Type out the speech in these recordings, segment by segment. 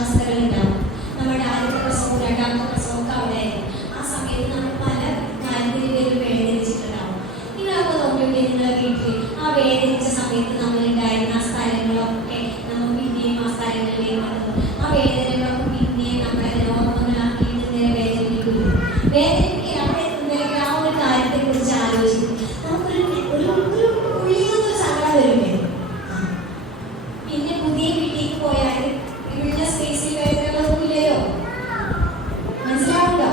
അവസ്ഥകളുണ്ടാവും. നമ്മുടെ ആദ്യത്തെ പ്രസവവും രണ്ടാമത്തെ പ്രസവവും ഒക്കെ അവിടെയായിരുന്നു. ആ സമയത്ത് നമ്മൾ പല കാര്യത്തിലും വേദനിച്ചിട്ടുണ്ടാവും. നിങ്ങളൊക്കെ നോക്കിയിട്ട് നിങ്ങളുടെ വീട്ടിൽ ആ വേദനിച്ച സമയത്ത് നമ്മളുണ്ടായിരുന്ന ആ സ്ഥലങ്ങളൊക്കെ നമ്മൾ പിന്നെയും ആ സ്ഥലങ്ങളിലേക്ക് വന്നു. ആ വേദനകളൊക്കെ പിന്നെയും നമ്മളെ ഓർമ്മകളാക്കിയിട്ട് നേരെ വേദനിക്കുന്നു. വേദനിക്കുക അവിടെ എത്തുന്നതിലേക്ക് ആ ഒരു കാര്യത്തെ കുറിച്ച് ആലോചിക്കും. നമുക്കൊരു ഉള്ളിലൊരു സങ്കടം വരുമേ. പിന്നെ പുതിയ വീട്ടിലേക്ക് പോയാൽ ഇവിടുത്തെ സ്പേസിൽ വേദനകളൊന്നും ഇല്ലയോ? മനസ്സിലാവുണ്ടോ?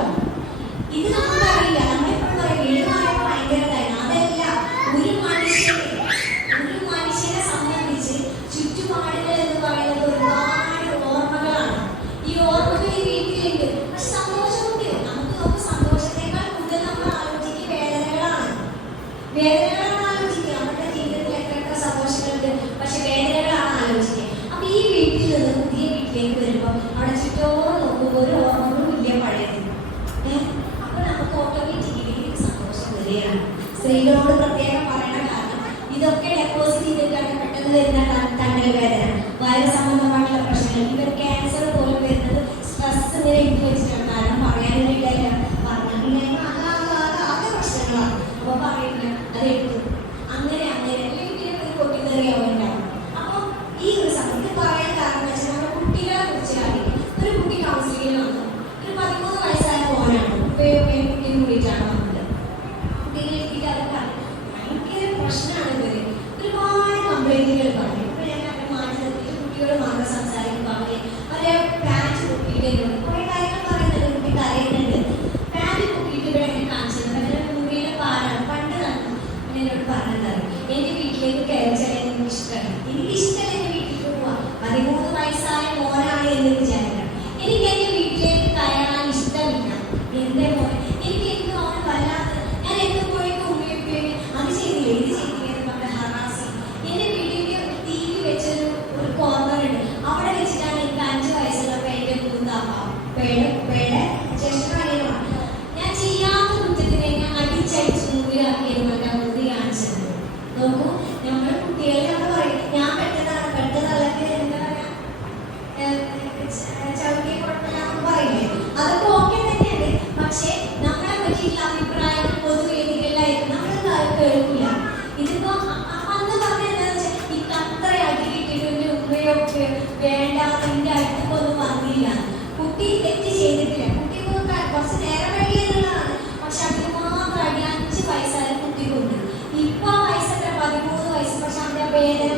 ഇത് നമുക്കറിയില്ല. നമ്മളെപ്പോഴും പറയും വീടുമായപ്പോൾ ഭയങ്കരതായിരുന്നു. അതല്ല, ഒരു മനുഷ്യനെ സംബന്ധിച്ച് ചുറ്റുപാടുകൾ എന്ന് പറയുന്നത് ഒരുപാട് ഓർമ്മകളാണ്. ഈ ഓർമ്മകൾ ഈ വീട്ടിലുണ്ട്. പക്ഷെ സന്തോഷമുണ്ട്. നമുക്ക് സന്തോഷത്തെക്കാൾ കൂടുതൽ നമ്മൾ ആലോചിക്കുക വേദനകളാണ്. വേദനകളാണ് ആലോചിക്കുക. നമ്മുടെ ജീവിതത്തിൽ എത്ര സന്തോഷങ്ങളുണ്ട്, പക്ഷെ വേദനകളാണ് ആലോചിക്കുക. അപ്പൊ ഈ വീട്ടിൽ നിന്ന് പുതിയ വീട്ടിലേക്ക് വരുമ്പോൾ അവിടെ ചുറ്റോളം നോക്കുമ്പോൾ ഒരു ഓർമ്മകളും ഇല്ല പഴയത്. അപ്പൊ നമുക്ക് ഓട്ടോമാറ്റിക്കലി സന്തോഷം വരികയാണ്. സ്ത്രീകളോട് പ്രത്യേകം പറയണ കാരണം ഇതൊക്കെ ഡെപ്പോസിറ്റ് ചെയ്തിട്ടാണ് പെട്ടെന്ന് വരുന്ന തണ്ടൽ വേദന, വയറ് സംബന്ധമായിട്ടുള്ള പ്രശ്നങ്ങൾ, ഇവർ ക്യാൻസർ പോലും വരുന്നത് സ്ട്രെസ് ഇങ്ങനെ എഴുതി വെച്ചിട്ടാണ്. കാരണം പറയാനൊരില്ല, പറഞ്ഞിട്ടുണ്ടെങ്കിൽ ആകെ പ്രശ്നങ്ങളാണ്. അപ്പൊ പറയുന്നത് അത് എടുത്തു അങ്ങനെ അല്ലെങ്കിൽ ഒരു പൊട്ടിത്തെറിയാവുണ്ടാവും. അപ്പൊ ഈ ഒരു സമയത്ത് പറയാൻ കാരണം വെച്ചാൽ നമ്മുടെ കുട്ടികളെ കുറിച്ച് അറിയാം. ഒരു കുട്ടി കൗൺസിലിങ്ങിന് വന്നു. ഒരു 13 വയസ്സായ മോനാണ്. കുട്ടിയെ കൂടിയിട്ടാണ് വന്നത്. കുട്ടികളെ എത്തിയിട്ട് അവർ പറഞ്ഞു ഭയങ്കര പ്രശ്നമാണ് ഇവര്. ഒരുപാട് കംപ്ലൈന്റുകൾ പറഞ്ഞു. ഇപ്പൊ ഞാൻ അവരെ മാറ്റി നിർത്തിയിട്ട് കുട്ടിയോട് മാത്രം സംസാരിക്കുമ്പോൾ അവരെ പാൻറ് പൊക്കിയിട്ട് കുറെ കാര്യങ്ങൾ പറയുന്നുണ്ട്. കുട്ടി കരയുന്നുണ്ട്. പാൻറ് പൊക്കിയിട്ട് ഇവിടെ എന്നെ കാണിച്ചിട്ടുണ്ട്. മുറിയിലെ പാലാണ് പണ്ട് എന്നോട് പറഞ്ഞത്. എന്റെ വീട്ടിലേക്ക് കയറി ചെല്ലാൻ എനിക്ക് ഇഷ്ടമാണ്. എനിക്കിഷ്ടമല്ല എന്റെ വീട്ടിലേക്ക് പോവാം. 13 വയസ്സായ മോനാണ് എന്ന് വിചാരിക്കണം. എനിക്ക് എന്റെ വീട്ടിലേക്ക് കയറാൻ ഇഷ്ടമില്ല. എന്റെ മോൻ എനിക്ക് എന്ത് അവൻ വല്ലാത്ത ഞാൻ എത്തുമ്പോഴേക്കും ഉപയോഗിക്കുകയും അത് ചെയ്തില്ല ഇത് ചെയ്തില്ല എന്ന് പറഞ്ഞ ഹറാസി. എന്റെ വീട്ടിലേക്ക് ടി വി വെച്ചൊരു കോർണർ ഉണ്ട്. അവിടെ വെച്ചിട്ടാണ് എനിക്ക് 5 വയസ്സുള്ളപ്പോൾ എന്റെ പേടെ ജ്യേഷ്ഠനാണ് ഞാൻ ചെയ്യാത്ത കുറ്റത്തിനെ ഞാൻ അടിച്ചടിച്ച് മുമ്പിലാക്കിയത് മറ്റേ മുതി കാണിച്ചത്. നോക്കൂ, നമ്മുടെ കുട്ടികളെ നമ്മൾ പറയും ഞാൻ പെട്ടെന്നല്ലൊക്കെ എന്താ പറയാ ചവിട്ടിയെ കുഴപ്പമില്ലാന്ന് പറയില്ലേ, അതൊക്കെ ഓക്കെ തന്നെയാണ്. പക്ഷെ നമ്മളെ പറ്റിയിട്ടുള്ള അഭിപ്രായങ്ങൾ പൊതുവേദികളിലായിരിക്കും നമ്മളത് കേൾക്കില്ല. ഇതിപ്പോ അന്ന് പറഞ്ഞ എന്താണെന്ന് വെച്ചാൽ ഈ അത്രയാക്കി കിട്ടിയിട്ട് ഉമ്മയൊക്കെ വേണ്ട നിന്റെ അടുത്തൊന്നും വന്നില്ല. കുട്ടി തെറ്റ് ചെയ്തിട്ടില്ല. കുട്ടി കുറച്ച് നേരം വഴി എന്നുള്ളതാണ്. പക്ഷെ അതിന് മാത്രം അടി 5 വയസ്സായ കുട്ടിക്കുണ്ട്. ഇപ്പൊ വയസ്സത്ര 13 വയസ്സ്. പക്ഷെ അതിന്റെ വേദന